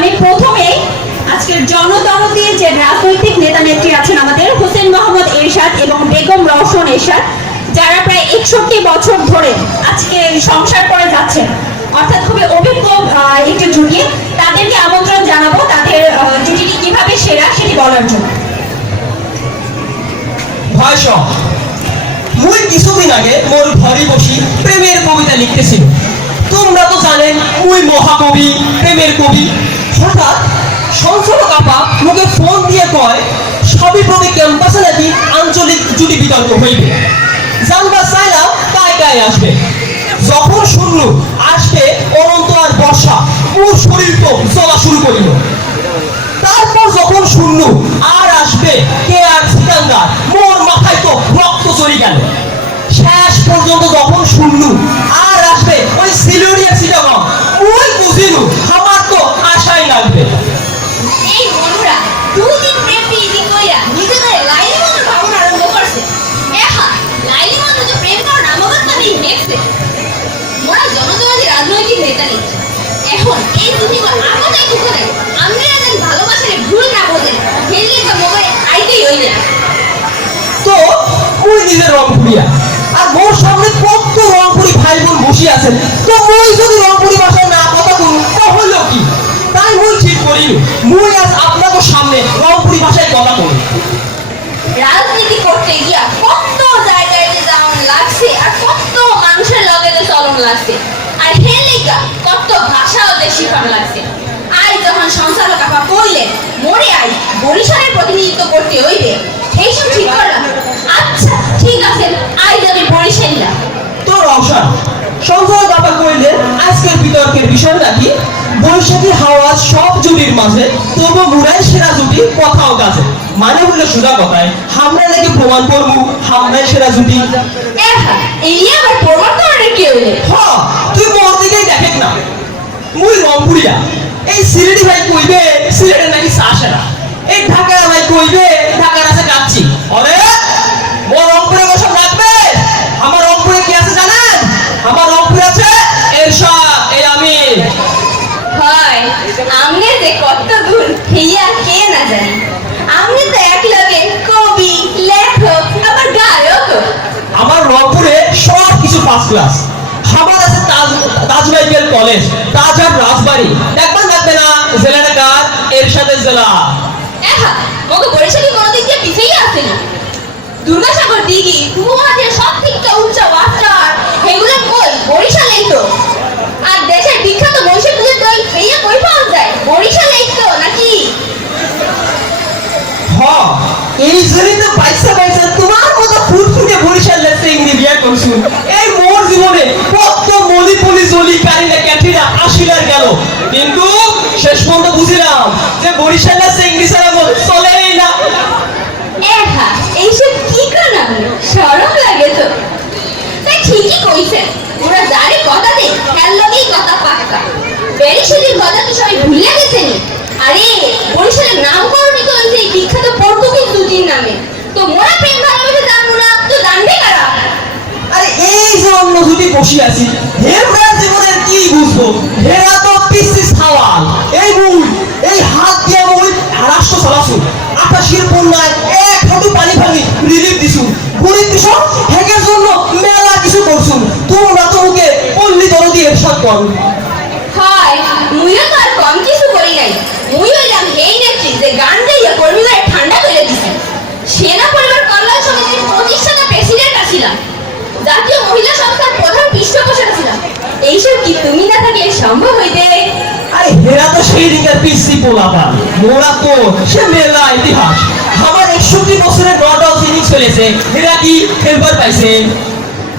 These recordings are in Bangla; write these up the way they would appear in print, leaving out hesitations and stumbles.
আমি প্রথমেই আজকের জনদরদি যে রাজনৈতিক নেতা নেত্রী আছেন আমাদের হোসেন মোহাম্মদ এরশাদ এবং বেগম রওশন এরশাদ, যারা প্রায় 61 বছর ধরে আজকে সংসার করে যাচ্ছেন, অর্থাৎ খুবই অভিজ্ঞ একটি জুটি, তাদেরকে আমন্ত্রণ জানাবো তাদের জুটিটি কিভাবে সেরা সেটি বলার জন্য। ভয়স মুই কিছুদিন আগে মোর ঘরে বসি প্রেমের কবিতা লিখতেছিল। তোমরা তো জানেন মুই মহাকবি, প্রেমের কবি। হঠাৎ সংসলক আপা মুখে ফোন দিয়ে কয় সবই প্রতি ক্যাম্পাসে নাকি আঞ্চলিক জুটি বিতর্ক হইবে, জানবা চাইলাম কায় কায় আসবে। যখন শুনলু আসবে অনন্ত আর বর্ষা, মোর শরীর তো চলা শুরু করিল। তারপর যখন শুনলু আর আসবে কে আর সিকান্দার, মোর মাথায় তো রক্ত চড়ি গেল। শেষ পর্যন্ত যখন শুনলু আর আসবে ওই সিলোরিয়া সিটাগম, ওই বুঝিলু আমার তো আশাই লাগবে। এই মনুরা দুদিন প্রেম প্রীতি কইরা নিজেদের লাইলি মনুর ভাবনা আরম্ভ করছে। এহা লাইলি মনু তো প্রেম করার নামগত নেই নেক্সে মোরা জনদরদি রাজনৈতিক নেতা নেই। এখন এই দুদিন আমাদের দুঃখ নাই, আমরা যেন ভালোবাসারে ভুল না বোঝেন হেললে তো মোবাইল আইতেই হইলে না। তো মুই নিজের রংপুরিয়া, আর মোর সামনে কত রংপুরি ভাই বোন বসে আছেন। তো মুই যদি রংপুরি ভাষায় না কথা কই তাহলে কি? তাই মুই ঠিক করিনি মুই আজ আপনাদের সামনে রংপুরি ভাষায় কথা কই। রাজনীতি করতে গিয়া কত জায়গায় যে যাওয়ান লাগছে আর কত মানুষের লগে যে চলন লাগছে, আর হেলিকা কত ভাষা ওদের শিখানো লাগছে। আই যখন সংসারক আপা কইলেন মরে আই বরিশালের প্রতিনিধিত্ব করতে হইবে, এইসব ঠিক করলাম। আচ্ছা ঠিক আছে, আই যাবে বরিশালিয়া। তো রওশন সংসদ আপা কইলেন আজকের বিতর্কের বিষয় নাকি বৈশাখী হাওয়া সব জুটির মাঝে তবু মুরাই সেরা জুটি কথাও কাছে। মানে হলো সোজা কথায় আমরা নাকি প্রমাণ করবো আমরাই সেরা জুটি। এহা এই আবার প্রমাণ করার কি হইলে? হ তুই মোর দিকেই দেখেন না, মুই রংপুরিয়া। এই সিলেটি ভাই কইবে সিলেটে নাকি চাষে না, এই ঢাকার ভাই কইবে ঢাকার আছে কাচ্ছি। আরে মোর রংপুরে বসব রাখবে। আমার রংপুরে কি আছে জানেন? আমার রংপুরে আছে এরশাদ, এই আমি। হয় আমনে যে কত দূর হিয়া কে না জানি। আমনে তো এক লগে কবি, লেখক, আবার গায়ক। আমার রংপুরে সব কিছু ফার্স্ট ক্লাস। আমার আছে তাজমাইকেল কলেজ, তাজহাট রাজবাড়ি। দেখবেন দেখবে না জেলাটা কার? এরশাদের জেলা। এহা মগো বরিশালী কোন দিক দিয়ে পিছিয়ে আছে না। দুর্গাসাগর দিঘি উপমহাদেশের সব থেকে উচ্চ ওয়াটার এগুলো কই বরিশালেই তো। আর দেশের বিখ্যাত মহিষী পুজোর দই খেয়ে কই পাওয়া যায়? বরিশালেই তো নাকি? হ্যাঁ এই জন্য পয়সা পয়সা তোমার মতো ফুটফুটে বরিশাল লেসে ইংরি বিয়া করছু। এই মোর জীবনে কত মলি পলি জলি কারিনা ক্যাটরিনা আসিলার গেল, কিন্তু শেষ পর্যন্ত বুঝিলাম যে বরিশাল লেসে ইংরি ছাড়া মোর চলেই না। এহা এইসব কি কানা শরম লাগে তো। তাই ঠিকই কইছেন, ওরা যারে কথা দেয় তার লগেই কথা পাক্কা। বেরিশালীর কথা তো সবাই ভুলে গেছেন। আরে বরিশালের নামকরণই তো হয়েছে এই বিখ্যাত পর্তুগিজ দুটির নামে। তো মোরা প্রেম ভালোবেসে জানবো না তো জানবে কারা? আরে এই যে অন্য যদি বসে আছি হেরা জীবনের কি বুঝবো? হেরা তো পিসি সাওয়াল। এই মুই এই হাত দিয়ে মুই রাষ্ট্র চালাছু। 88 বন্যায় এক হাঁটু পানি ভাঙি রিলিফ দিছু। গরিব কৃষক হেকের জন্য মেলা কিছু করছু। তোমরা তো ওকে পল্লী দরদি এরশাদ কর। হয় মুইও তো আর কম কিছু করি নাই। মুই হইলাম এই নেত্রী যে গান গাইয়া কর্মীদের ঠান্ডা করে দিছে। সেনা পরিবার কল্যাণ সমিতির প্রতিষ্ঠাতা প্রেসিডেন্ট আছিলাম। জাতীয় মহিলা সংস্থার প্রধান পৃষ্ঠপোষক ছিলাম। এইসব কি তুমি না থাকলে সম্ভব হইতে? আরে হেরা তো সেই দিকের পিসি পোলাপা, মোরা তো সে মেলা ইতিহাস। আমার 61 বছরের নট আউট ইনিংস চলেছে, হেরা কি খেলবার পাইছে?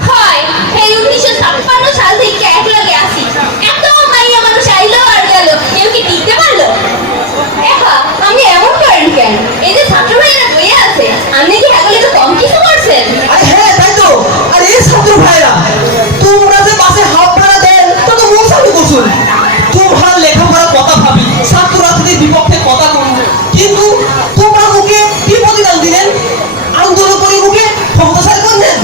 হয় এই 1956 সাল থেকে একলগে আছি। এত মাইয়া মানুষ আইলো আর গেল, কেউ কি টিকতে পারলো? এহা আমি এমন করেন কেন? এই যে ছাত্র ভাইরা বইয়ে আছে, আপনি কি এগুলো তো কম কিছু করছেন? আরে হ্যাঁ তাই তো। আরে এই ছাত্র ভাইরা তোমরা যে বাসে হাফ ভাড়া দেন তা তো মন চালু করছুন। তোমার লেখাপড়ার কথা ভাবি ছাত্র রাজনীতির বিপক্ষে কথা করুন, কিন্তু তোমরা মুখে কি প্রতিদান দিলেন? আন্দোলন করে মুখে ক্ষমতাশালী করলেন।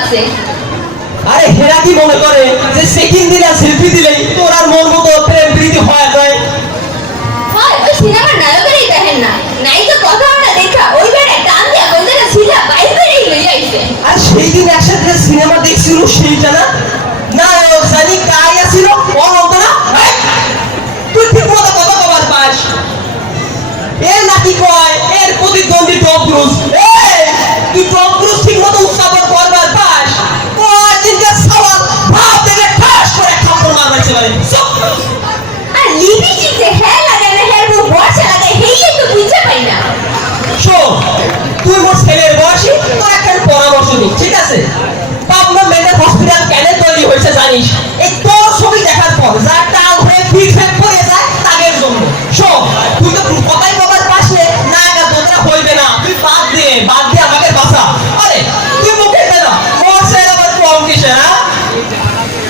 লাগছে। আরে হেরা কি মনে করে যে সেকেন্ড দিন আর সেলফি দিলেই তোর আর মন মতো প্রেম প্রীতি হয়ে যায়? হয় ওই সিনেমার নায়কেরই দেখেন না, নায়িকা কথা আমরা দেখা ওই বেড়ে টান দিয়া কোনটা ছিলা বাইরেই লই আইছে। আর সেই দিন একসাথে সিনেমা দেখছিল সেইটা না? না ও জানি কাই আছিল অনন্ত না? এই, তুই ঠিক মতো কথা কবার পাস? এর নাকি কয় এর প্রতিদ্বন্দ্বী টম ক্রুজ। এই, তুই টম ক্রুজ ঠিক মতো উৎসাপন করবার পাস? কয় দিনকার সওয়াল ভাব দেখে ঠাস করে থাপ্পড় মারছে মানে আর লিপস্টিক যে হ্যাঁ লাগায় না হ্যাঁ মুখ বর্ষা লাগায় হেই তো বুঝতে পাই না। শোন, তুই মোর ছেলের বয়সী, তোর একটা পরামর্শ দিই, ঠিক আছে? পাবনা মেন্টাল হসপিটাল কেন তৈরি হয়েছে জানিস? এই তোর ছবি দেখার পর যার টাল হয়ে ফিট পড়ে যায় তাদের জন্য। শোন, তুই তো কথাই কবার পাশে না গা তোরা হইবে না, তুই বাদ দিয়ে আমাকে বাঁচা। আরে তুই মুখে দে না, মোর ছেলে আবার কম কিসে না?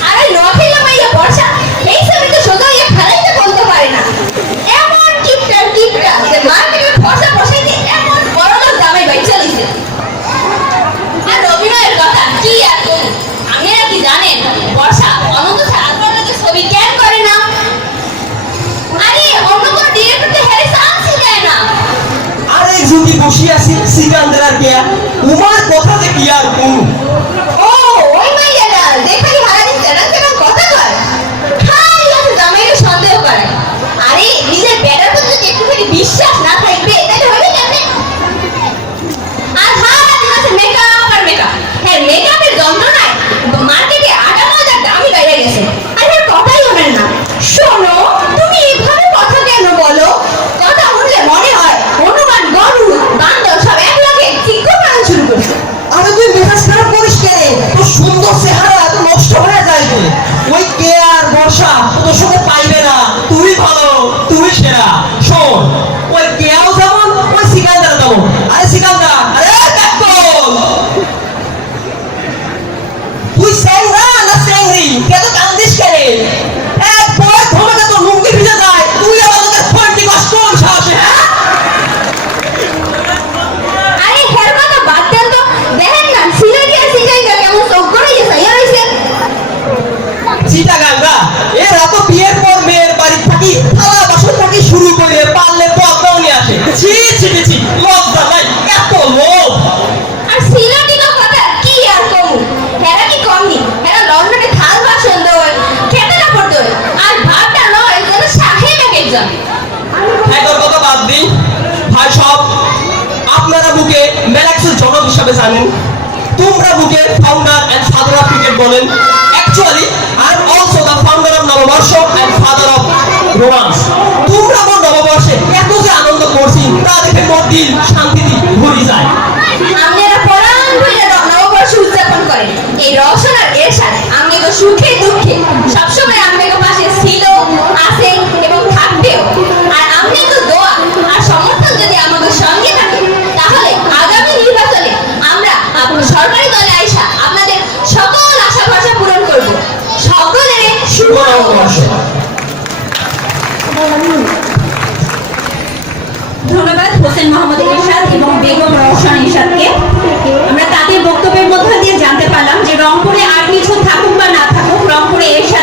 আরে নখিলা মাইয়া বর্ষা এই ছবি তো সোজা ইয়ে ফেলাইতে বলতে পারে না। এমন টিপটা যে মার্কেটে ফর্সা বসাইতে এমন বড় লোক দামে বাইচা লইছে। আর অভিনয়ের কথা কি আর কোন আপনারা কি জানেন বর্ষা অনন্ত সাগরের ছবি কেন করে না? আরে অন্য কোন ডিরেক্টরতে হেরে চান্সই দেয় না। আরে যদি বসি আছি সিকান্দার আর কে উমার কথা যে কি আর কোন ও ওই মাইয়াটা দেখাই হারানি চেনা কথা কয় খালি আছে জামাইকে সন্দেহ করে। আরে নিজের বেটার প্রতি যদি একটুখানি বিশ্বাস না থাকবে তাহলে হবে কেমনে? আর সারাদিন আছে মেকআপ আর মেকআপ। হ্যাঁ মেকআপের যন্ত্রণায় মার্কেটে 58,000 দামি বাইরে গেছে। আর এর কথাই শোনেন না। শোনো তুমি এভাবে কথা কেন বলো? কথা শুনলে মনে হয় হনুমান গরু বান্দর সব এক লগে চিৎকার করা শুরু করছে। আরে তুই মেজাজ খারাপ করিস কেন? তোর সুন্দর চেহারা এত নষ্ট হয়ে যায় যে ওই কে আর বর্ষা তোর সঙ্গে পাইবে না। তুই ভালো, তুই সেরা। শোন, ওই কেয়াও যেমন ওই সিকান্দার তেমন। আরে সিকান্দার, আরে কাকল, তুই স্যাংরা না স্যাংরি? কেন কান্দিস কেন? এক পয় ধমকে তোর মুখে ভিজে যায়, তুই আবার তোদের ফন্টি কষ্ট সাহসে, হ্যাঁ? আরে হের কথা বাদ দেন তো। দেখেন না সিলেটিয়া সিটাইকা কেমন চোখ করে গেছে ইয়া হইছে। চিটাগাংরা এরা তো বিয়ের পর মেয়ের বাড়ি থাকি থালা বাসন থাকি শুরু করে পারলে পদ্মাও নিয়ে আসে। ছি ছি ছি ছি, লজ্জা নাই, এত লোভ। আর সিলেটিকা কথা কি আর কমু? হেরা কি কমনি? হেরা লন্ডনে থাল বাসন দেয়, খেতে না পড়তে হয়। আর ভাবটা নয় যেন সাহেব এক একজন। হ্যাঁ, তোর কথা বাদ দিই ভাই। সব আপনারা বুকে ম্যালাক্সের জনক হিসাবে জানেন, তোমরা বুকে founder and father of cricket বলেন। Actually I am also the founder of Nababarsha and father of romance. তোমরা আমার নববর্ষে এত যে আনন্দ করছি তা দেখে মোর দিল শান্তিতে ভরে যায়। আপনারা পরাণ ভরে নববর্ষ উদযাপন করেন। এই রওশন আর এরশাদ আপনাকে সুখে দুঃখে সবসময় আপনাকে পাশে ছিল, আছে এবং থাকবেও। আর আপনাকে দোয়া আর সমর্থন যদি আমাদের সঙ্গে থাকে তাহলে আগামী নির্বাচনে আমরা সরকারি দলে আইসা আপনাদের সকল আশা ভরসা পূরণ করব। সকলের শুভ নববর্ষ। ধন্যবাদ হোসেন মোহাম্মদ এরশাদ এবং বেগম রওশন এরশাদকে। আমরা তাদের বক্তব্যের মধ্যে দিয়ে জানতে পারলাম যে রংপুরে আর কিছু থাকুক বা না থাকুক, রংপুরে এরশাদ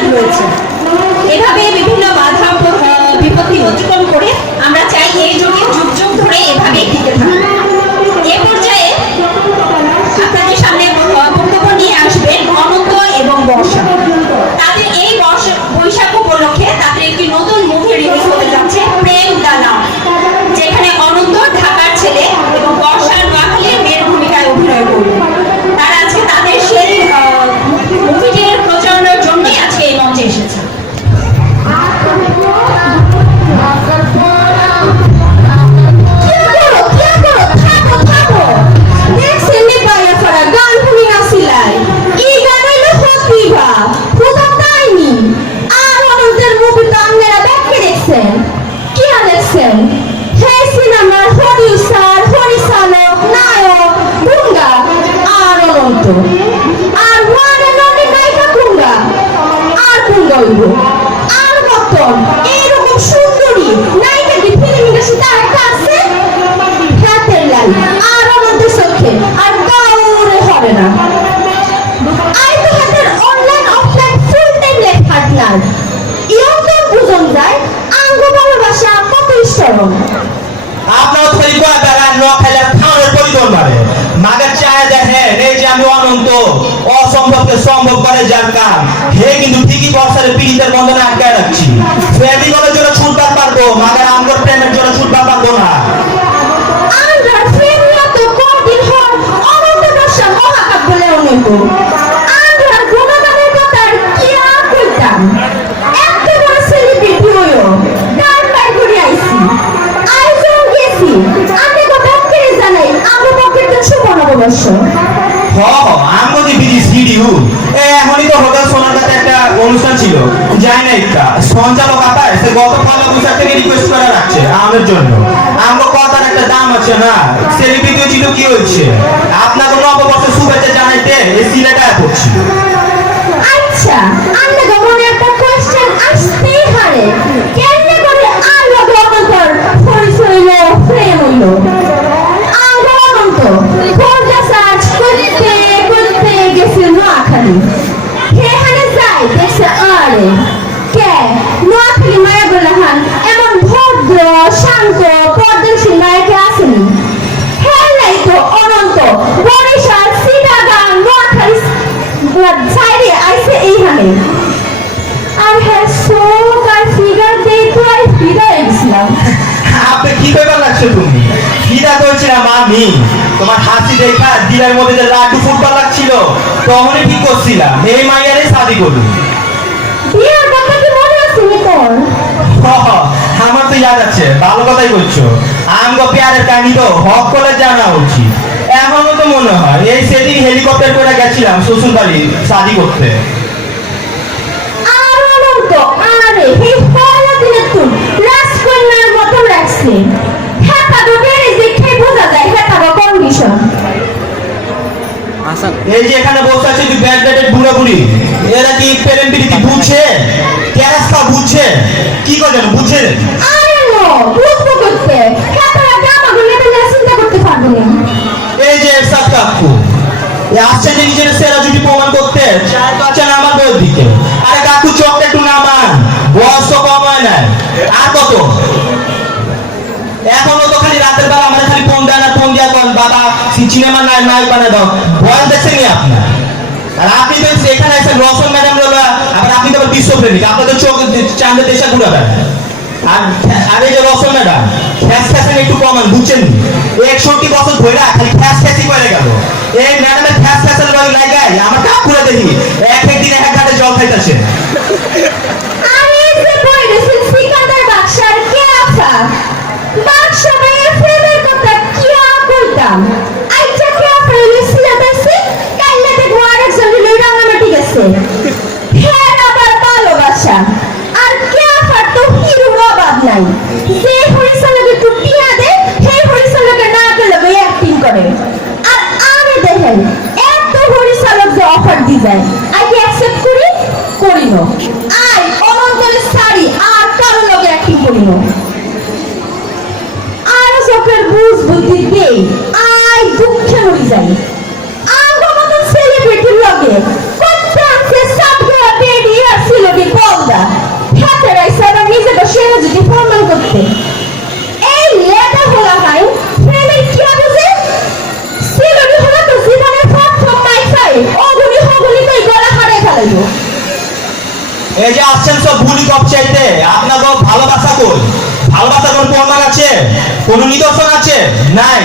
কোন পারে মাগের চায় দেখেন এই যে আমি অনন্ত অসম্ভবকে সম্ভব করে যার কাম হে কিন্তু ঠিকই বর্ষারে পীড়িতের বন্ধনে আটকায় রাখছি ফেভিকলের জন্য ছুটবার পারবো মাগের আমগর প্রেমের জন্য ছুটবার পারবো না। আমরা প্রেমিয়া তো কদিন হল অনন্ত বর্ষা মহাকাব্য বলে অনেক আমরা গুণগানের কথা আর কি আর কইতাম এত বড় সেলিব্রিটি হইও ডারবার করে আইছি আইজন গেছি আমি কথা করে জানাই আমার পক্ষে তো শুভ নববর্ষ হ আমগো দি বিজি সিডিউ এখনই তো হোটেল সোনার কাছে একটা অনুষ্ঠান ছিল যাই না একটা সঞ্চালক আপা সে গত পয়লা বৈশাখ থেকে রিকোয়েস্ট করে রাখছে আমাদের জন্য আমগো কথার একটা দাম আছে না সেলিব্রিটি ছিল কি হচ্ছে আপনাকে নববর্ষের শুভেচ্ছা জানাইতে এই সিলেটায় পড়ছি। আচ্ছা আমরা মনে একটা কোশ্চেন আসতেই পারে কেমনে করে আলো অনন্তর পরিচয় হইলো প্রেম হইলো আলো অনন্ত খোঁজা সার্চ করতে করতে গেছে নোয়াখালী সেখানে যাই দেখছে আরে কে নোয়াখালী মায়া বলহান এমন ভদ্র শান্ত পর্দাশীল মায়াকে আসেনি হেলাই তো অনন্ত বরিশাল সিটাগাং নোয়াখালী সাইডে আইসে এইখানে আর হ্যাঁ শোক আর ফিগার দেখে আর ফিদা হয়ে গেছিলাম আপনি কি ব্যাপার লাগছে তুমি ফিদা করছিলাম আমি তোমার হাসি দেখা দিলের মধ্যে যে লাড্ডু ফুটবল লাগছিল তখনই ঠিক করছিলাম এই মাইয়ারে শাদি করুন। বিয়ের কথা কি মনে আছে তোর আমার তো ইয়াদ আছে ভালো কথাই বলছো আমগো পেয়ারের কাহিনী তো হক করে জানা উচিত এখনো তো মনে হয় এই সেদিন হেলিকপ্টার করে গেছিলাম শ্বশুর বাড়ি শাদি করতে। আর অনন্ত আরে এই পয়লা দিনে তুই রাজকন্যার মতো লাগছে হ্যাঁ তো বেড়ে দেখে বোঝা যায় হ্যাঁ তো কন্ডিশন এই যে এখানে বসে আছে তুই ব্যান্ডেডেড বুড়া বুড়ি এরা কি প্রেম প্রীতি বুঝছে ক্যারাস্তা বুঝছে কি করেন বুঝছে আরে নো বুঝবো করতে হ্যাঁ তো আমাগুলো চিন্তা করতে পারবো না এই যে এরশাদ কাকু আসছে যে নিজের সেরা জুটি প্রমাণ করতে চায় তো আছেন আমার বউয়ের দিকে আরে কাকু চোখটা একটু নামান বয়স তো কম হয় না আর কত এখনো তো খালি রাতের বেলা আমাদের খালি ফোন দেয় না ফোন দিয়া কন বাবা সিনেমা নায়ক বানায় দাও বয়স দেখছেন আপনি আর আপনি তো এখানে এসে রসন ম্যাডাম রোলা আবার আপনি তো বিশ্বপ্রেমিক আপনাদের চোখ চাঁদে দেশে ঘুরে বেড়ায় আর এই যে রসন ম্যাডাম খ্যাস খ্যাসেন একটু কমান বুঝছেন 61 বছর ধরে খালি খ্যাস খ্যাসই করে গেল এই ম্যাডামের খ্যাস খ্যাসের রই লাগাই আমার কাপ করে দেখি এক দিন এক ঘাটে জল খাইতেছে আরে যে বই রেসিল সিকান্দার বাক্সার কে আফা বাক্সা মেয়ের প্রেমের কথা কি আর কইতাম আইটা কে আফা লিসলে দেশে কাইলে দেখো আরেকজন লই রাঙামাটি গেছে হ্যাঁ আবার ভালোবাসা আর কে আফা তো হিরো অভাব নাই যে হরিসলকে টুটিয়া দে সেই হরিসলকে না করলে বই অ্যাক্টিং করে আর আমি দেখেন এত হরিসলক যে অফার দি যায় আই কি অ্যাকসেপ্ট করিনো আই অনন্তরের শাড়ি আর কারো লগে অ্যাক্টিং করিনো আর চোখের বুঝ বুদ্ধি দেই আই দুঃখে মরি যাই আমার মতন সেলিব্রিটির লগে কত সাবগা বেডি আর সিলবি পলদা হাতে রাইছে আবার নিজেকে সেরা যদি প্রমাণ করতে এই লেটা হলা ভাই প্রেমের কি বুঝে সিলবি হলা তো জীবনের প্রথম মাইফাই অগুলি হগুলি কই গলা হারে ফেলাইলো এই যে আসছেন সব ভুলি কপ চাইতে আপনাকে ভালোবাসা কই ভালোবাসা কোন প্রমাণ আছে কোন নিদর্শন আছে নাই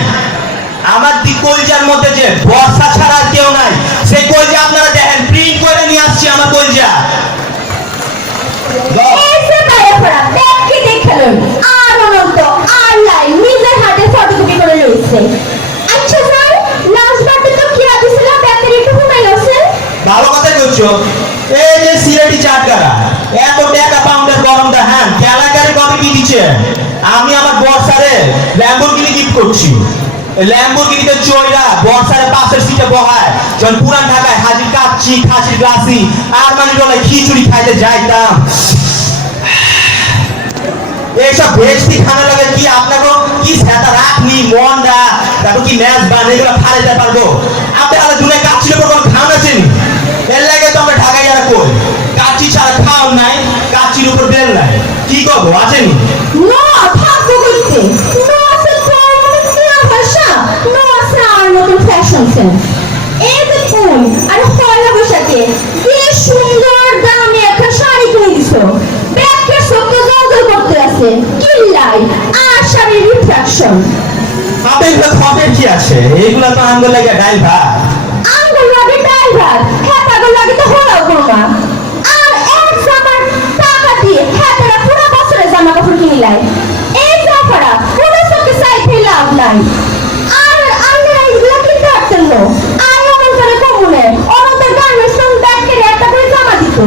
আমার কলজার মধ্যে যে বর্ষা ছাড়া আর কেউ নাই সেই কলজা আপনারা দেখেন প্রিন্ট করে নিয়ে আসছি আমার কলজা এসে তাই পড়া দেখি দেখলেন আর অনন্ত আর লাই নিজের হাতে ফটোকপি করে লইছে আচ্ছা স্যার লাস্ট বারতে তো কি আদিছিল ব্যাটারি একটু ঘুমাই আছে ভালো কথাই বলছো এই যে সিলেটি চাটগারা এত টাকা পাউন্ডের গরমটা হ্যাঁ কেলাকারি কবে কি দিচ্ছে আমি আমার বর্ষারে ল্যাম্বরগিনি গিফট করছি ল্যাম্বরগিনিতে চইরা বর্ষারে পাশের সিটে বহায় যখন পুরান ঢাকায় হাজির কাচ্চি খাসির গ্লাসি আর মানে বলে খিচুড়ি খাইতে যাইতাম এইসব ভেস্টি খানা লাগে কি আপনাকে কি সেটা রাখনি মনটা তারপর কি ম্যাচ বান এগুলো ফালাইতে পারবো আপনি আলাদা দূরে কাচ্ছির উপর কোনো খান আছেন এর লাগে তো আমরা ঢাকায় যারা কই কাচ্চি ছাড়া খাও নাই কাচ্চির উপর বেল নাই কি করবো আছেনি নো থাকবো করতে নো আছে তো না ভাষা নো আছে খবর কি আছে এইগুলা তো আঙ্গুল লাগে ডাইল ভাত আঙ্গুল লাগে ডাল ভাত খেতাগুল লাগে তো হলাও করবা আর এক জামার টাকা দিয়ে খেতারা পুরো বছরের জামা কাপড় কিনে লাই এই জাফারা পুরো সবকে সাইতে লাভ নাই আর আমরা এইগুলা কিনতে পারতেন না আর এমন করে কমুনে অনন্তর গার্মেন্টস সঙ্গে ব্যাগ কেটে একটা করে জামা দিত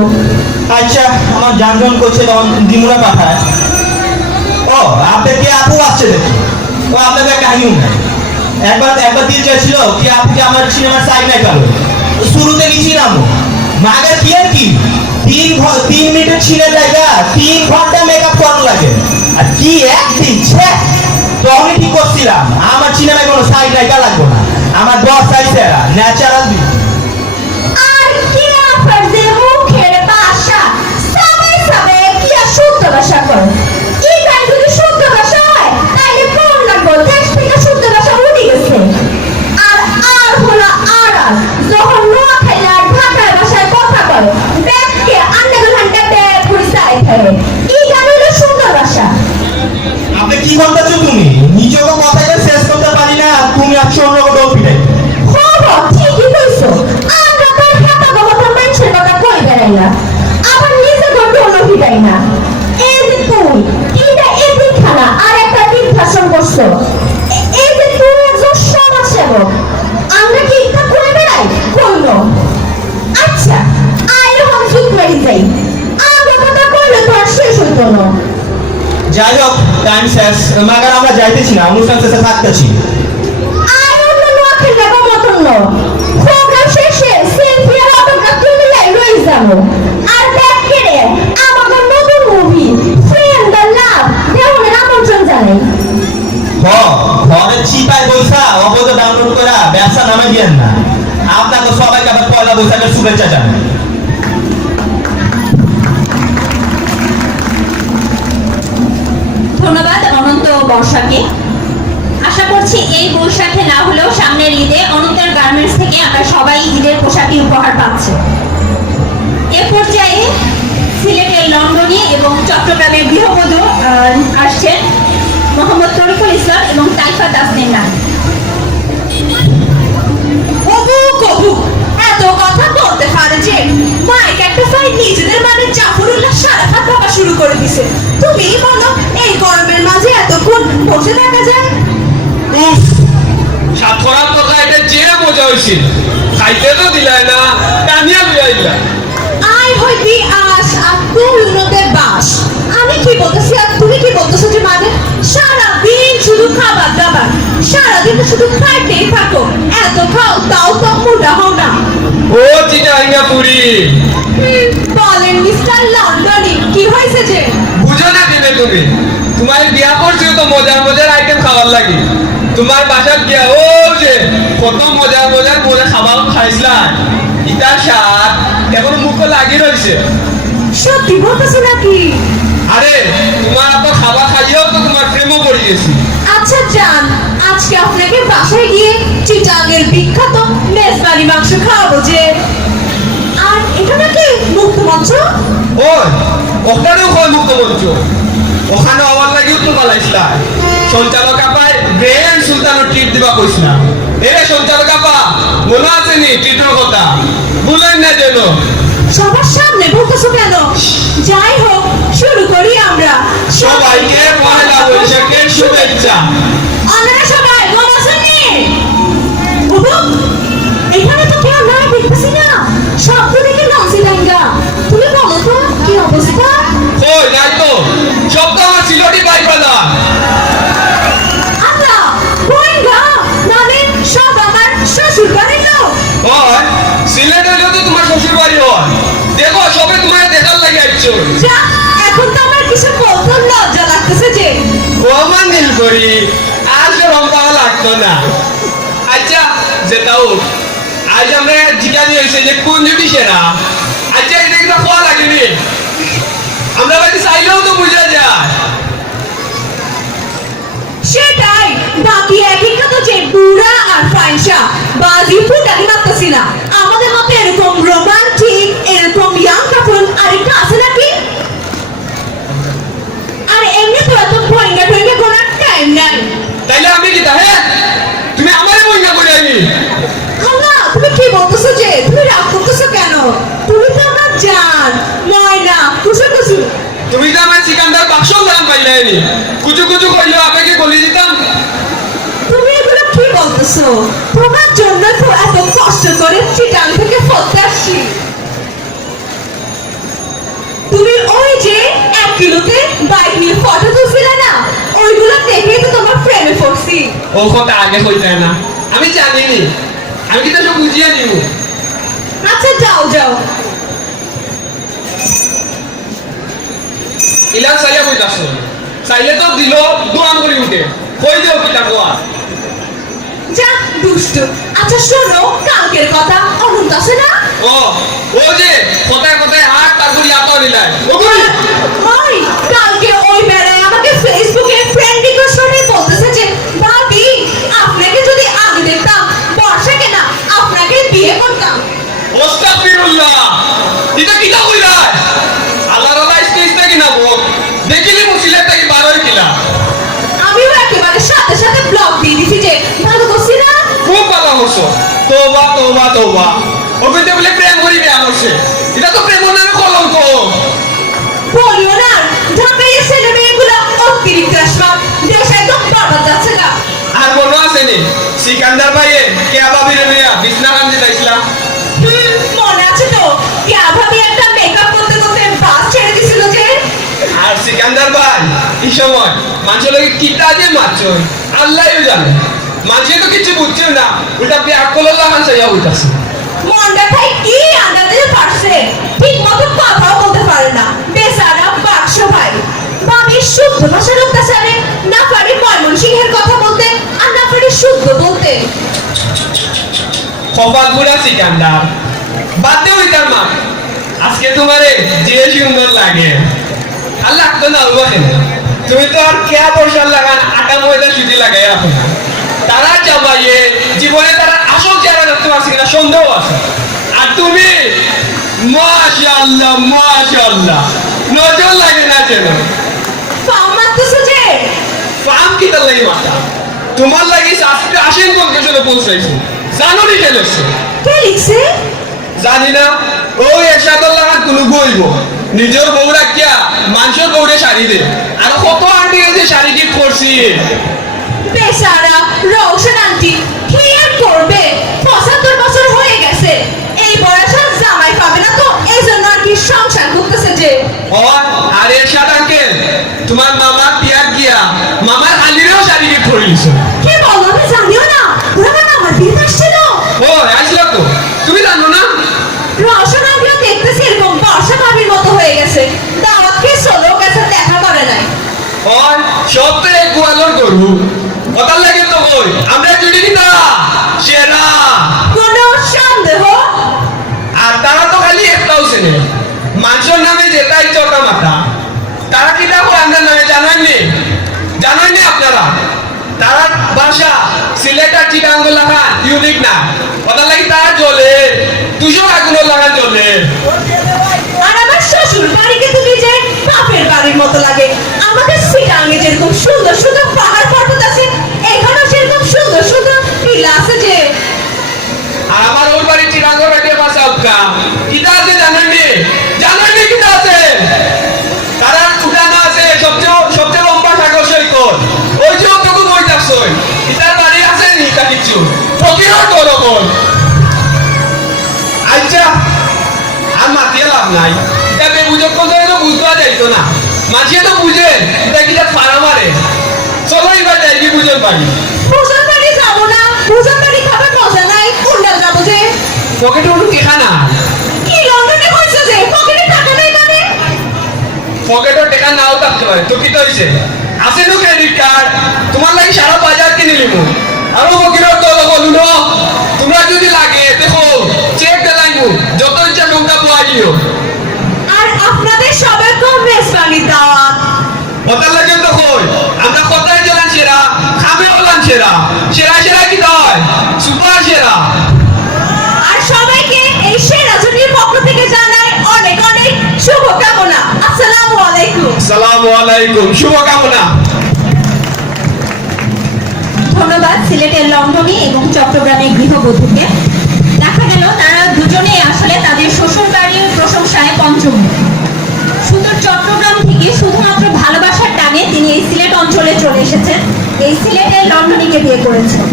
আচ্ছা আমার জানজন করছে তখন দিমুরা পাঠায় ও আপনার কে আপু আসছে দেখি ও আপনাদের কাহিনী নাই একবার দিল চাইছিল কি আপনি আমার সিনেমার সাইড নাই কালো শুরুতে নিয়েছিলাম মাগের কি আর কি 3 মিনিটের ছিলের জায়গা 3 ঘন্টা মেকআপ করানো লাগে আর কি একদিন ছে তখন কি করছিলাম আমার সিনেমায় কোনো সাইড রাইকা লাগবে না আমার 10 সাইজ এরা ন্যাচারাল দিন আর কি আপনার যে মুখের ভাষা সবাই সবাই কি আর শুদ্ধ ভাষা করে এই গান যদি শুদ্ধ ভাষা হয় তাহলে কোন লাগবে দেশ থেকে শুদ্ধ ভাষা উঠে গেছে আর আর হলো আর যখন নোয়া খাইলে আর ঢাকার ভাষায় কথা বলে ব্যাগকে আন্ডাগুল হান্ডা ব্যাগ করে সাই ফেলে এই গান হলো সুন্দর ভাষা আপনি কি বলতেছো তুমি নিজেকে কথাটা শেষ করতে পারি না তুমি আছো অন্য কোথাও পিটাই খবর ঠিকই কইছো আমরা তো হেতা গমতর মানুষের কথা কই বেড়াই না আবার নিজে গন্ড হলো ফিরাই না এই যে তুই এইটা এদিন খানা আর একটা দিন ভাষণ করছো এই যে তুই একজন সমাজ সেবক আমরা কি এটা করে বেড়াই কইল আচ্ছা আইলে হম চুপ করে যাই আমরা কথা কইলে তো আর শেষ হইতো না যাই হোক টাইম শেষ মাগার আমরা যাইতেছি না অনুষ্ঠান শেষে থাকতেছি আর অন্য নোয়াখালী লাগা মতন ন প্রোগ্রাম শেষে সেলফি আর অটোগ্রাফ তুলে লাই রই যাবো আর ব্যাক কেড়ে আমাদের নতুন মুভি ফ্রেন্ড দ্য লাভ দেওয়ানের আমন্ত্রণ জানাই ঘরে চিপায় বৈশা অবৈধ ডাউনলোড করে ব্যবসা নামে দিয়েন না আপনাকে সবাইকে আবার পয়লা বৈশাখের শুভেচ্ছা জানাই ধন্যবাদ অনন্ত বর্ষাকে আশা করছি এই বৈশাখে না হলেও সামনের ঈদে অনন্তের গার্মেন্টস থেকে আমরা সবাই ঈদের পোশাকই উপহার পাচ্ছি এ পর্যায়ে সিলেটের লন্ডনী এবং চট্টগ্রামের গৃহবধূ আসছেন মোহাম্মদ তরিকুল ইসলাম এবং তাইফা তাসনিম নাম কবু এত কথা বলতে পারে যে মাইক একটা ফাইল নিজেদের মানে জাফরুল্লাহ সারা হাত ভাবা শুরু করে দিছে তুমি বলো এই গরমের মাঝে এতক্ষণ বসে থাকা যায় উফ সাতকরার কথা এটা যে মজা হয়েছিল খাইতে তো দিলাই না টানিয়া লইয়া আই হইতি আস আর তুই উন্নতে বাস আমি কি বলতেছি আর তুমি কি বলতেছো যে মানে সারাদিন শুধু খাবার দাবার সারাদিন শুধু খাইতেই থাকো এত খাও তাও তো মোটা হও না ও চিটাঙ্গা পুরি বলেন মিস্টার লন্ডনি কি হয়েছে যে বুঝো না দিলে তুমি তোমার বিয়া করছো তো মজার মজার আইটেম খাওয়ার লাগে তোমার বাসার গিয়া ও যে কত মজার মজার মজা খাবার খাইছিলা ইটার স্বাদ এখন মুখ লাগি রয়েছে সত্যি বলতেছো নাকি আরে তোমার এত খাবার খাইয়েও তো তোমার প্রেমও পড়ে গেছি আচ্ছা যান আজকে আপনাকে বাসায় গিয়ে চিটাঙ্গের বিখ্যাত মেজবানি মাংস খাওয়াবো যে আর এটা নাকি মুক্ত মঞ্চ ওই ওখানেও হয় মুখ্যমঞ্চ ওখানে আমার লাগিও তো পালাইছিলা সঞ্চালক আপায় ব্রেন সুলতানের ট্রিট দিবা কইছিলা এরে সঞ্চালক আপা মনে আছে নি ট্রিটের কথা ভুলেন না যেন সবার সামনে বলতেছো কেন যাই হোক শুরু করি আমরা সবাইকে পয়লা বৈশাখের শুভেচ্ছা আপনারা সবাই মন আছেননি বুবু এখানে তো কেউ নাই দেখতেছি না সব তো দেখি নাচি লাইঙ্গা তুমি বলো তো কি অবস্থা ওই নাই তো সব তো আমার সিলটি বাই বাজার আচ্ছা বইঙ্গা মানে সব আমার শ্বশুর বাড়ির লোক ওই সিলেটে যদি তোমার শ্বশুর বাড়ি হয় দেখো সবে তোমার দেখার লাগে আসছো যা এখন তো আমার কিছু বলতে লজ্জা লাগতেছে যে ও মানিল করি আর শরম পাওয়া লাগতো না আচ্ছা যেটাও আজ আমরা জিজ্ঞাসা হয়েছে যে কোন জুটি সেরা আচ্ছা এটা কিন্তু খাওয়া লাগেনি আমরা বাড়ি চাইলেও তো বুঝা যায় সেটাই বাকি একই তো যে বুড়া আর ফাইনশা বাজি ফুটাকে মারতেছি না আমাদের মতো এরকম রোমান্টিক এরকম ইয়াং কাপল আরেকটা আছে নাকি আর এমনি তো এত ভয়ঙ্কর ভয়ঙ্কর কোনো টাইম নাই তাইলে আমি কি হ্যাঁ বলতেছো যে? তুমি রাগ করতেছো কেন? তুমি তো আমার জান, ময়না, কুসু কুসু। তুমি তো আমার সিকান্দার বাক্স দাম পাইলেনি, কুচু কুচু কইলো আপনাকে গলি দিতাম। তুমি এগুলো কি বলতেছো? তোমার জন্য তো এত কষ্ট করে চিটাং থেকে পড়তে আসছি। তুমি ওই যে 1 কিলোতে বাইক নিয়ে ফটো তুলছিলে না, ওইগুলো দেখেই তো তোমার প্রেমে পড়ছি। ও কথা আগে হইতে না, আমি জানিনি, আমি কিন্তু সব বুঝিয়ে নিব। আচ্ছা যাও যাও। ইলান সাইয়া কইতাছ, চাইলে তো দিল দোয়ান করে উঠে, কই দেও কিতা কোয়া। যা দুষ্ট। আচ্ছা শোনো, কালকের কথা অনন্ত আছে না? ও ও যে কথায় কথায় হাত তারপরে আপা নিলাই ওগুলি। ওই কালকে ওই বেড়ায় আমাকে ফেসবুকে ফ্রেন্ড রিকোয়েস্ট করে বলতেছে যে ভাবি আপনাকে যদি আগে দেখতাম বর্ষাকে না আপনাকে বিয়ে করতাম। আস্তাগফিরুল্লাহ, এটা কিতা কইলা? আল্লাহর আল্লাহ স্টেজ থেকে না বল, দেখিলি মুসিলের থেকে বার হই কিলা। আমিও একেবারে সাথে সাথে ব্লক দিয়ে দিছি যে ভালো করছি না। খুব ভালো হইছো। তোবা তোবা তোবা, ও কইতে বলে প্রেম করিবে আমছে, এটা তো প্রেম নামে কলঙ্ক। বলিও না, ঢাকায় ছেলে মেয়েগুলো অতিরিক্ত আসবাব, দেশ একদম বরবাদ যাচ্ছে না। আর মনে আছে নি সিকান্দার ভাইয়ে কে আবাবির মেয়া বিছনা কান দিতাইছিলাম। মনে আছে তো, কে ভাবি একটা মেকআপ করতে করতে বাস ছেড়ে দিছিল যে। আর সিকান্দার ভাই এই সময় মানুষের লোকে কিতা যে মারছই আল্লাহই জানে, মানুষে তো কিছু বুঝছেও না, উল্টা পেয়ার কলল লাগান চাইয়া হইতাছে। মনটা ভাই কি আন্দাজে পারছে, ঠিক মতো কথাও বলতে পারে না বেচারা বাক্স ভাই। ভাবি শুদ্ধ ভাষার অত্যাচারে না পারে ময়মনসিংহের কথা বলতে, আর না পারে শুদ্ধ বলতে। কপাল পুরা সিকান্দার, বাদে হইতার মা আজকে তোমারে যে সুন্দর লাগে। আর লাগতো না ওই কেন, তুমি তো আর কেয়া পয়সার লাগান আটা ময়দা সুজি লাগাই রাখো না। তারা চাবাইয়ে জীবনে তারা আসল চেহারা দেখতে পাচ্ছি কিনা সন্দেহ আছে। আর তুমি মাশাআল্লাহ মাশাআল্লাহ, নজর লাগে না যেন। ফাও মারতেছো যে। ফাম কি তার লাগি মাথা, তোমার লাগি আজকে আসেন কনকেশনে পৌঁছাইছি, জানো নি টেলেছে। কে লিখছে? জানি না, ওই এরশাদুল্লাহ খান কোনো বইব নিজের বউ রাখিয়া মানুষের বউরে শাড়ি দে, আর কত আন্টি যে শাড়ি গিফট করছি। বেচারা রওশন আন্টি কি আর করবে, 75 বছর হয়ে গেছে, এই বয়সে জামাই পাবে না তো এই জন্য আর কি সংসার করতেছে যে। আর এরশাদ আঙ্কেল তোমার মামার বিয়ার গিয়া মামার আলিরেও শাড়ি গিফট করিয়েছে। কি বলো, আমি জানিও না, ওরা মানে আমার বিয়ে আসছিল। ও আসল তো, তুমি জানো না? রওশন আন্টিও দেখতেছি এরকম বর্ষা ভাবির মতো হয়ে গেছে, দাওয়াত খেয়ে সোলো কাছে দেখা করে নাই। সব তো এক গোয়ালোর গরু, ওটার লাগে তো কই আমরা জুড়ি কিনা সেরা। কোনো সন্দেহ? আর তারা তো খালি একটাও চেনে, মানুষের নামে যেটাই চটা মাথা, তারা কি দেখো আমরা নামে জানাননি, জানাননি আপনারা? তারা ভাষা সিলেট আর চিটাঙ্গ লাগান ইউনিক না, ওটার লাগে তারা জ্বলে 200 আগুন লাগান জ্বলে। আর আমার শ্বশুর বাড়িকে তুমি যে বাপের বাড়ির মতো লাগে। আমাদের সিটাঙে যেরকম সুন্দর সুন্দর পাহাড় পর্বত আছে, এখানেও সেরকম সুন্দর সুন্দর টিলা আছে যে। আর আমার ওর বাড়ি চিটাঙ্গ বেটিয়ে পাশে আপকা কিটা আছে জানাননি, জানাননি কিটা আছে? তারা উঠানো আছে সবচেয়ে লম্বা সাগর সৈকত, ওই যে ওটুকু বই যাচ্ছই, ইটার বাড়ি আছে নি তা কিছু ফকিরও তো রকম। আচ্ছা আর মাতিয়ে লাভ নাই, এটা বেবুজক কথা তো বুঝতে যাইতো না, মাঝিয়ে তো বুঝে এটা কি ফাড়া মারে। চলো এবার যাই কি বুঝন পারি। ভোজন বাড়ি যাবো না, ভোজন বাড়ি খাবার মজা নাই, কুন্ডাল যাবো যে। পকেটে ওটু কে খানা, কি লন্ডনে হয়েছে যে পকেটে টাকা নেই মানে? পকেটে টাকা নাও থাকতে পারে তো কি তো হয়েছে, আছে নো ক্রেডিট কার্ড, তোমার লাগি সারা বাজার কিনে নিবো। আরো ফকিরের দল বলুন, তোমরা যদি লাগে দেখো চেক দেলাইবো, যত ইচ্ছা তোমরা পাইও। আর আপনাদের সবাইকে মেজবানির দাওয়াত। ওটার লাগে তো কই আমরা কোথায় গেলাম সেরা, খাবে হলাম সেরা, সেরা সেরা কি হয় সুপার সেরা। আর সবাইকে এই সেরা জুটির পক্ষ থেকে জানাই অনেক অনেক শুভকামনা। আসসালামু আলাইকুম। আসসালামু আলাইকুম, শুভকামনা। ধন্যবাদ সিলেটের লন্ডনী এবং চট্টগ্রামের গৃহবধূকে। দেখা গেল তারা অঞ্চলে চলে এসেছেন এই সিলেটের লন্ডনীকে বিয়ে করেছেন।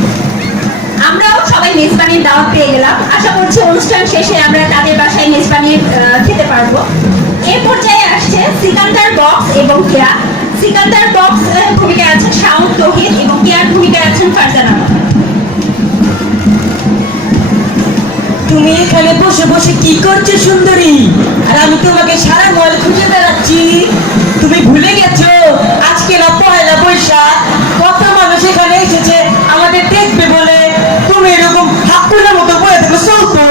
আমরাও সবাই মেজবানির দাওয়াত পেয়ে গেলাম। আশা করছি অনুষ্ঠান শেষে আমরা তাদের বাসায় মেজবানি খেতে পারবো। এ পর্যায়ে আসছে সিকান্দার বক্স এবং কেয়া। সিকান্দার বক্স ভূমিকায় আছেন শাওন তৌহিদ এবং কেয়ার ভূমিকায় আছেন ফারজানা। তুমি এখানে বসে বসে কি করছো সুন্দরী? আর আমি তোমাকে সারা মল খুঁজে বেড়াচ্ছি। তুমি ভুলে গেছো আজকে না পয়লা বৈশাখ, কত মানুষ এখানে এসেছে আমাদের দেখবে বলে। তুমি এরকম হাকুলের মতো বয়ে থেকে চলতো।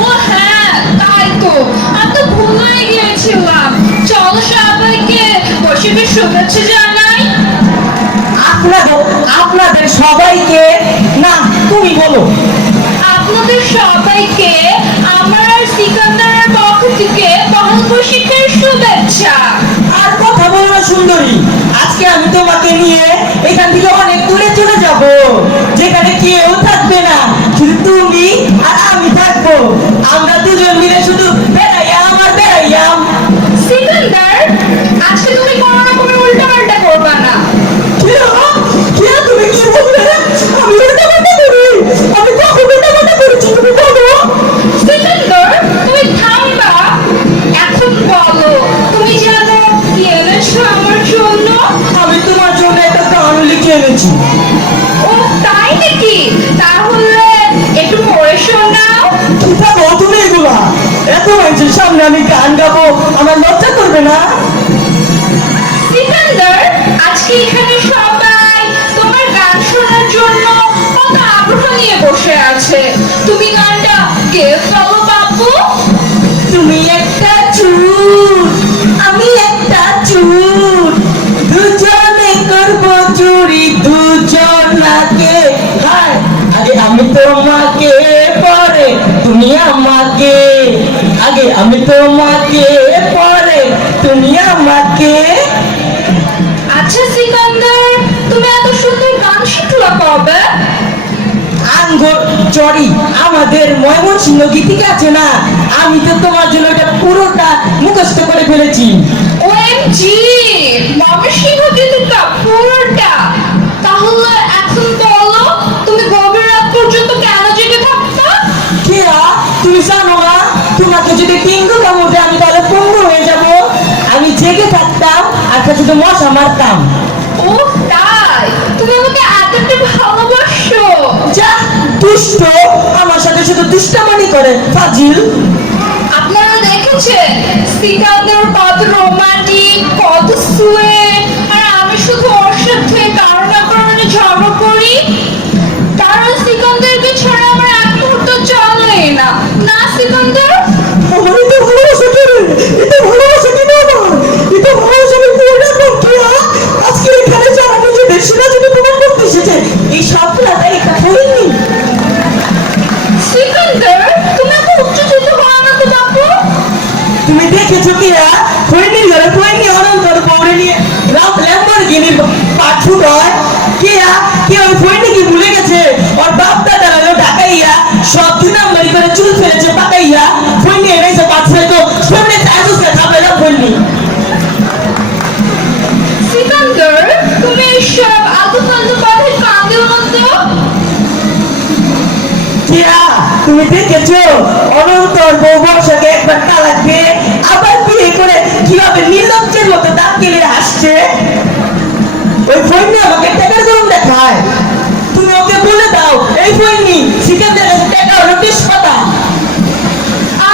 ও হ্যাঁ, তাই তো, আমি তো ভুলে গিয়েছিলাম। চলো সবাইকে বৈশাখের শুভেচ্ছা জানাই। আপনাদের সবাইকে না, তুমি বলো। আপনাদের সবাইকে আমার আর সিকান্দারের পক্ষ থেকে মহান বৈশাখের শুভেচ্ছা। আর কথা বলো না সুন্দরী, আজকে আমি তোমাকে নিয়ে এখান থেকে অনেক দূরে চলে যাব, যেখানে কেউ থাকবে না, শুধু তুমি আর আমি থাকবো। আমরা দুজন মিলে শুধু বেড়াইয়াম আর বেড়াইয়াম। সিকান্দার, আজকে তুমি কোনো রকমের উল্টাপাল্টা করবা না। তুমি কি বলবে? আমি উল্টাপাল্টা করি? আমি কখন উল্টাপাল্টা করেছি তুমি বলো? সিকান্দার, তুমি থামবা। এখন বলো, তুমি জানো কি এনেছো আমার জন্য? আমি তোমার জন্য একটা গান লিখে এনেছি। ও তাই নাকি? তাহলে একটু পড়ে শোনাও। কি থাকো তুমি এগুলা? এত মানুষের সামনে আমি গান গাবো, আমার লজ্জা করবে না? সিকান্দার, আজকে এখানে সবাই তোমার গান শোনার জন্য কত আগ্রহ নিয়ে বসে আছে। তুমি গানটা কে ফেলো বাবু? তুমি একটা চুর, আমি একটা চুর, দুজনে করবো চুরি দুজনাকে। হায়, আগে আমি তোমাকে, পরে তুমি আমাকে। আগে আমি তোমাকে, পরে তুমি আমাকে। আচ্ছা সিকান্দার, তুমি এত সুন্দর গান শিখলা কবে? আঙ্গুর চড়ি আমাদের ময়মনসিংহ গীতিকা আছে না, আমি তো তোমার জন্য এটা পুরোটা মুখস্থ করে ফেলেছি। ওএমজি, ময়মনসিংহ গীতিকা পুরোটা? তাহলে এখন বলো, তুমি গভীর রাত পর্যন্ত কেন জেগে থাকতা? কেয়া, তুমি জানো না তোমাকে যদি ডেঙ্গু কামড়ে আমি তাহলে পঙ্গু হয়ে যাব। আমি জেগে থাকতাম আর শুধু মশা মারতাম। ও তাই? তুমি আমাকে এতটা ভালোবাসো? যা দুষ্ট, আমার সাথে শুধু দুষ্টামানি করে ফাজিল। আপনারা দেখেছেন সিকান্দার কত রোমান্টিক, কত সুইট, আর আমি শুধু ওর সাথে কারণ না কারণে ঝগড়া করি। কারণ সিকান্দারকে ছাড়া আমার এক মুহূর্ত চলেই না। না সিকান্দার? আমার এটা ভালোবাসা করে, এটা ভালোবাসা কি না আমার? এটা ভালোবাসা আমি করে রাখবো কেয়া। আজকে এখানে যারা নিজেদের সেটা যদি প্রমাণ করতে এসেছে, এই সবগুলাটা একটা হয়নি। সিকান্দার, তুমি এত উচ্চচিত হও না তো বাপু। তুমি দেখেছো কেয়া, হয়নির ঘরে হয়নি অনন্তর বউরে নিয়ে ল্যাম্বরগিনির পাট ফুট হয়। কেয়া, কে ওই হয়নি কি ভুলে গেছে? ওর বাপ দাদা হলো ঢাকাইয়া, সব 2 নাম্বারি করে চুল ফেলেছে পাকাইয়া। হয়নি এনেছে পাট ফেলতো, সামনে তাজুসে খাবেলা হয়নি। সিকান্দার, তুমি এইসব আলতু-ফালতু কথায় কান দিও না তো। কেয়া, তুমি দেখেছো অনন্তর বউ বর্ষাকে একবার তালাক দিয়ে আবার বিয়ে করে কিভাবে নির্লজ্জের মতো দাঁত কেলে হাসছে? ওই ফোননি আমাকে টাকার গরম দেখায়। তুমি ওকে বলে দাও এই ফোননি সিকান্দার টাকা হলো তেজপাতা।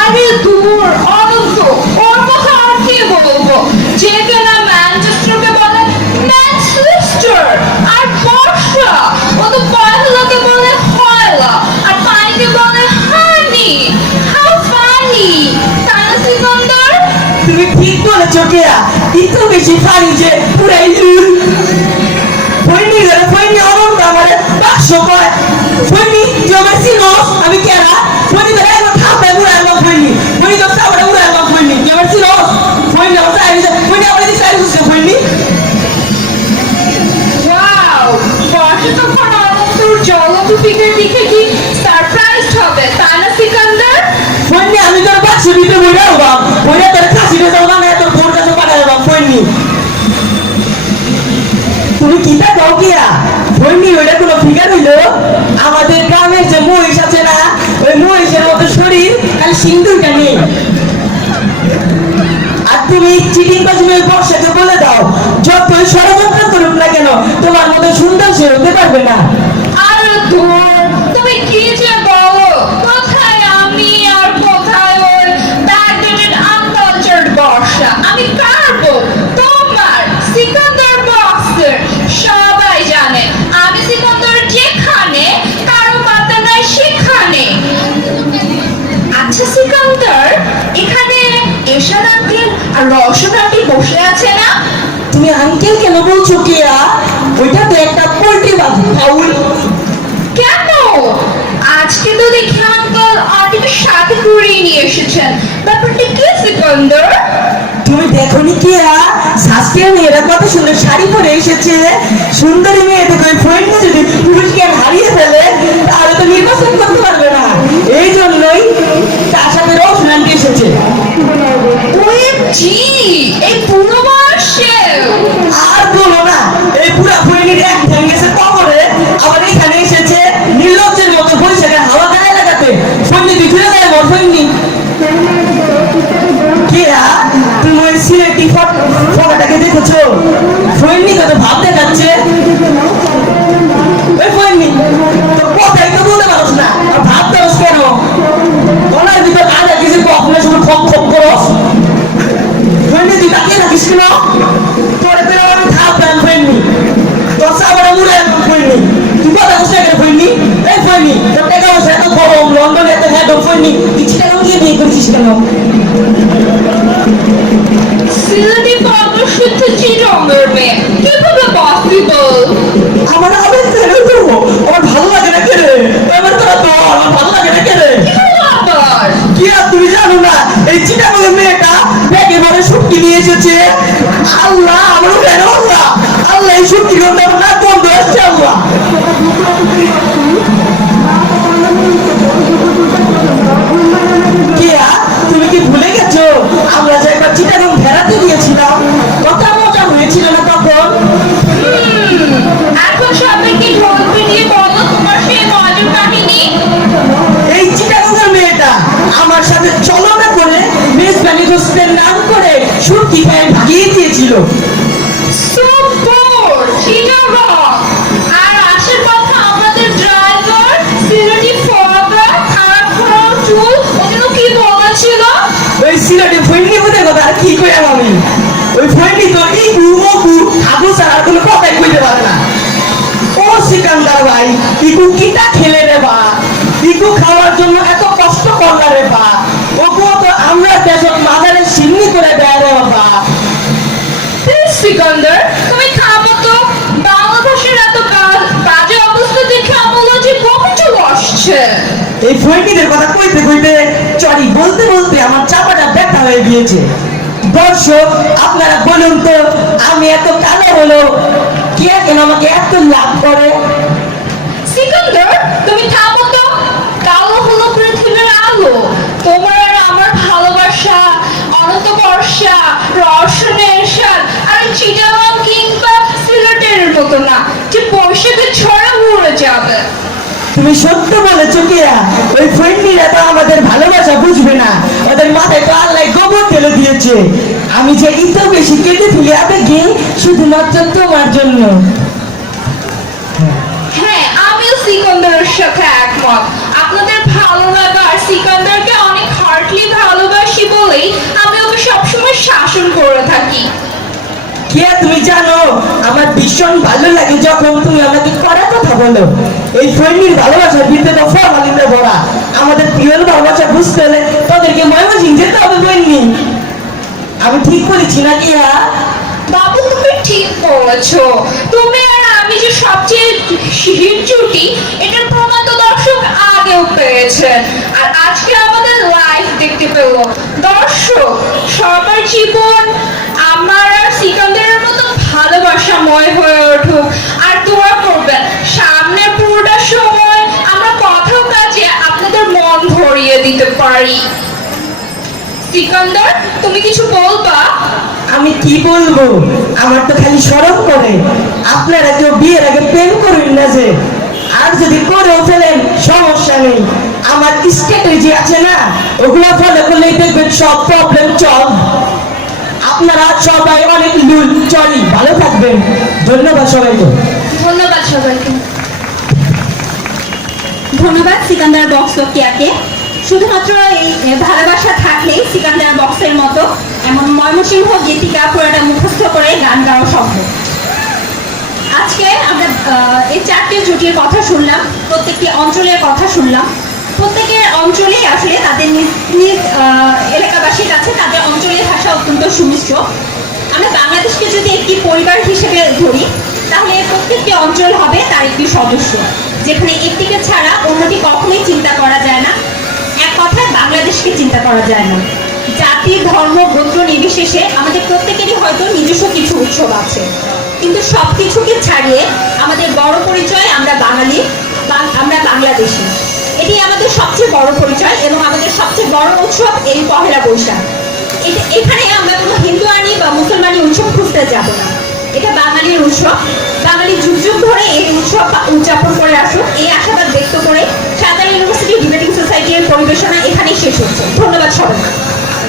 আরে দূর অনন্ত, ওর কথা আর কি বলবো? যে কিনা ম্যানচেস্টারকে বলে ম্যানচেস্টার, আর বর্ষা ও তো পয়লাকে বলে হয়লা, আর পানিকে বলে হানি। হাউ ফানি, তাই না সিকান্দার? তুমি ঠিক বলেছো কেয়া, কিন্তু বেশি ফানি যে পুরাই লুল। ফোননি ধরে ফোননি অনন্ত আমার বাক্স কয়। ফোননি তুই আমার চিনোস আমি কেনা? ফোননি ধরে একবার থাপড়ে বুড়া একবার ফোননি, ফোননি তো থাপড়ে বুড়া একবার ফোননি, তুই আমার চিনোস? ফোননি আমার চাইছে, ফোননি আমার দিকে চাইছে ফোননি। ওয়াও, বর্ষা তখন অনন্তর জলন্ত ফিগার দেখে কি সারপ্রাইজড হবে, তাই না সিকান্দার? ফোননি আমি তোর বাক্স দিতে বইরা বাপ, বইরা তোর কাশিতে যাও না তোর বোন কাছে পাঠায় বাপ ফোননি। কিতা কও কিয়া ফইনি ওইটা কোনো ফিগার হইলো আমাদের গ্রামের যে মহিষ আছে না ওই মহিষের মতো শরীর আর সিন্দুরটা নেই আর তুমি চিটিং বাজি ওই বর্ষাকে বলে দাও যতই ষড়যন্ত্র করুক না কেন তোমার মতো সুন্দর সে হতে পারবে না আর ধুর, তুমি কি যে বলো, কোথায় আমি আর কোথায় ওই backdated uncultured বর্ষা। আমি কার বউ? তোমার সিকান্দার বক্সের। সবাই জানে আমি সিকান্দার যেখানে কারো পাতা নাই সেখানে। আচ্ছা সিকান্দার, এখানে এরশাদ আঙ্কেল আর রওশন আন্টি বসে আছে না? তুমি আঙ্কেল কেন বলছো কিয়া ওইটা তো একটা পোল্ট্রি বাজি ফাউল কেন? আজকে তো দেখি আঙ্কেল আন্টিকে সাথে করিয়ে নিয়ে এসেছেন। ব্যাপারটা কি সিকান্দার? তুমি দেখোনি কিয়া শাস্ত্রীয় মেয়েরা কত সুন্দর শাড়ি পরে এসেছে সুন্দরী মেয়েদের ওই ফ্রেন্ড যদি পুরুষকে হারিয়ে ফেলে তাহলে তো নির্বাচন করতে পারবে না এই জন্যই তার সাথে রওশন আন্টি এসেছে ওএমজি, এই পুরো বয়সে? আর বলো না এই পুরা ফ্রেন্ডের এক ঠ্যাং গেছে কবরে আবার এখানে এসেছে নির্লজ্জের মতো বৈশাখের হাওয়া গায়ে লাগাতে ফন্ডি তুই ফিরে যায় মোর ফন্ডি কিয়া তুমি ওই সিলেটি ফটোটাকে দেখেছো ফন্ডি কত ভাব দেখাচ্ছে ওই ফন্ডি তো কথাই তো বলতে পারছ না আর ভাব দাওস কেন গলার ভিতর আধা কিছু কখনো শুধু খপ খপ করস ফন্ডি তুই তাকিয়ে থাকিস কেন তোরে পেলে আমি থাকতাম ফন্ডি তোর সাবরে মুড়ে ফন্ডি তুই কথা বসে গেলে ফন্ডি এই ফন্ডি তোর টাকা বসে এত গরম লন্ডনে এত হেড অফ ফন্ডি কিছু টাকা দিয়ে বিয়ে করছিস কেন সিলেটি পাগলশুদ্ধ চিরঙ্গের মেয়ে, কিভাবে পসিবল? আমার আবেগ কেন করবো আমার ভালো লাগে না কেরে এবার তোরা তো আমার ভালো লাগে না কেরে আবার কি আর তুমি জানো না এই চিটাগোলের মেয়েটা ব্যাগে ভরে শুটকি নিয়ে এসেছে আল্লাহ আমার কেন আল্লাহ আল্লাহ এই শুটকি গন্ধ না বন্ধ আসছে আল্লাহ কিয়া তুমি কি ভুলে গেছো আমরা যে একবার চিটাগং বেড়াতে গিয়েছিলাম কত মজা হয়েছিল না তখন এখন সবাইকে ঢোল পিটিয়ে বলো তোমার সেই মজার কাহিনী। এই চিটাগংয়ের মেয়েটা আমার সাথে চলনা করে মেজবানি হোস্টেল নাম করে শুটকি খেয়ে ভাগিয়ে দিয়েছিল সুপার চিটাগং। আর আসার কথা আমাদের ড্রাইভার সিলেটি ফরবা খারাপ খারাপ চুল ওগুলো কি বলেছিল? ওই সিলেটে ফৈন্ডি কোথায় কথা আর কি কইলাম আমি ওই ফৈন্ডি তো এই গুমকু হাবু ছাড়া আর কোনো কথাই কইতে পারে না ও সিকান্দার ভাই ইকু কিটা খেলে রে বা ইকু খাওয়ার জন্য এত কষ্ট করলা রে বা ওকু তো আমরা দেশত মাজারে সিন্নি করে দেয় রে বাবা সিকান্দার, তুমি থামো তো। বাংলা ভাষার এত বাজে অবস্থা দেখে আমার যে কমে চলে আসছে। এই ফৈন্ডিদের কথা কইতে কইতে চড়ি বলতে বলতে আমার চাপাটা ব্যথা হয়ে গিয়েছে দর্শক আপনারা বলুন তো আমি এত কালো হলো কে কেন আমাকে এত লাভ করে সিকান্দার, তুমি থামো তো। কালো হলো পৃথিবীর আলো। তোমার আর আমার ভালোবাসা অনন্ত বর্ষা রওশনের স্বাদ আর চিটাগাং কিংবা সিলেটের মতো না যে বৈশাখে ছড়া উড়ে যাবে। তুমি সত্য বলেছো কিয়া ওই ফ্রেন্ডিরা তো আমাদের ভালোবাসা বুঝবে না ওদের মাথায় তো আল্লাহ গোবর ঢেলে দিয়েছে আমি যে এত বেশি কেটে ফেলি আবেগে শুধুমাত্র তোমার জন্য হ্যাঁ, আমিও সিকান্দারের সাথে একমত। আপনাদের ভালো লাগা আর সিকান্দারকে অনেক হার্টলি ভালোবাসি বলেই আমি ওকে সবসময় শাসন করে থাকি। কিয়া তুমি জানো আমার ভীষণ ভালো লাগে যখন তুমি আমাকে কড়া কথা বলো এই ফ্রেন্ডির ভালোবাসার ভিতরে তো ফরমালিনে ভরা আমাদের প্রিয়র ভালোবাসা বুঝতে হলে তাদেরকে ময়মনসিং যেতে হবে বইনি আমি ঠিক বলেছি না কিয়া বাবু, তুমি ঠিক বলেছো। তুমি আর আমি যে সবচেয়ে হিট জুটি এটার প্রমাণ তো দর্শক আগেও পেয়েছে। আর আজকে আমাদের লাইভ দেখতে পেল দর্শক। সবার জীবন আমার আর সিকান্দারের মতো ভালোবাসাময় হয়ে উঠুক আর দোয়া করবেন সামনে পুরোটা সময় আমরা কথা কাজে আপনাদের মন ভরিয়ে দিতে পারি। সিকান্দার, তুমি কিছু বলবা? আমি কি বলবো, আমার তো খালি শরম করে। আপনারা কেউ বিয়ের আগে প্রেম করবেন না যে, আর যদি করেও ফেলেন সমস্যা নেই, আমার স্ট্র্যাটেজি আছে না, ওগুলো ফলো করলেই দেখবেন সব প্রবলেম সলভ। আপনারা সবাই অনেক লুল চলি, ভালো থাকবেন। ধন্যবাদ সবাইকে। ধন্যবাদ সবাইকে। ধন্যবাদ সিকান্দার বক্স তকিয়াকে। শুধুমাত্র এই ভালোবাসা থাকলেই সিকান্দার বক্সের মতো এমন ময়মনসিংহ গীতিকা পুরোটা মুখস্থ করে গান গাওয়া সম্ভব। আজকে আমরা এই চারটি জুটির কথা শুনলাম, প্রত্যেকটি অঞ্চলের কথা শুনলাম। প্রত্যেকের অঞ্চলেই আসলে তাদের নিজ নিজ এলাকাবাসীর কাছে তাদের অঞ্চলের ভাষা অত্যন্ত সুমিষ্ট। আমরা বাংলাদেশকে যদি একটি পরিবার হিসেবে ধরি, তাহলে প্রত্যেকটি অঞ্চল হবে তার একটি সদস্য, যেখানে একটিকে ছাড়া অন্যটি কখনোই চিন্তা করা যায় না। এক কথায় বাংলাদেশকে চিন্তা করা যায় না। জাতি, ধর্ম, গোত্র নির্বিশেষে আমাদের প্রত্যেকেরই হয়তো নিজস্ব কিছু উৎসব আছে, কিন্তু সব কিছুকে ছাড়িয়ে আমাদের বড় পরিচয় আমরা বাঙালি, আমরা বাংলাদেশি। এটি আমাদের সবচেয়ে বড় পরিচয় এবং আমাদের সবচেয়ে বড় উৎসব এই পহেলা বৈশাখ। এখানে আমরা কোনো হিন্দুয়ানি বা মুসলমানি উৎসব খুঁজতে যাব না। এটা বাঙালির উৎসব। বাঙালি যুগ যুগ ধরে এই উৎসব উদযাপন করে আসুক, এই আশাবাদ ব্যক্ত করে সাঁওতাল ইউনিভার্সিটি ডিবেটিং সোসাইটির পরিবেশনা এখানেই শেষ হচ্ছে। ধন্যবাদ সবাই।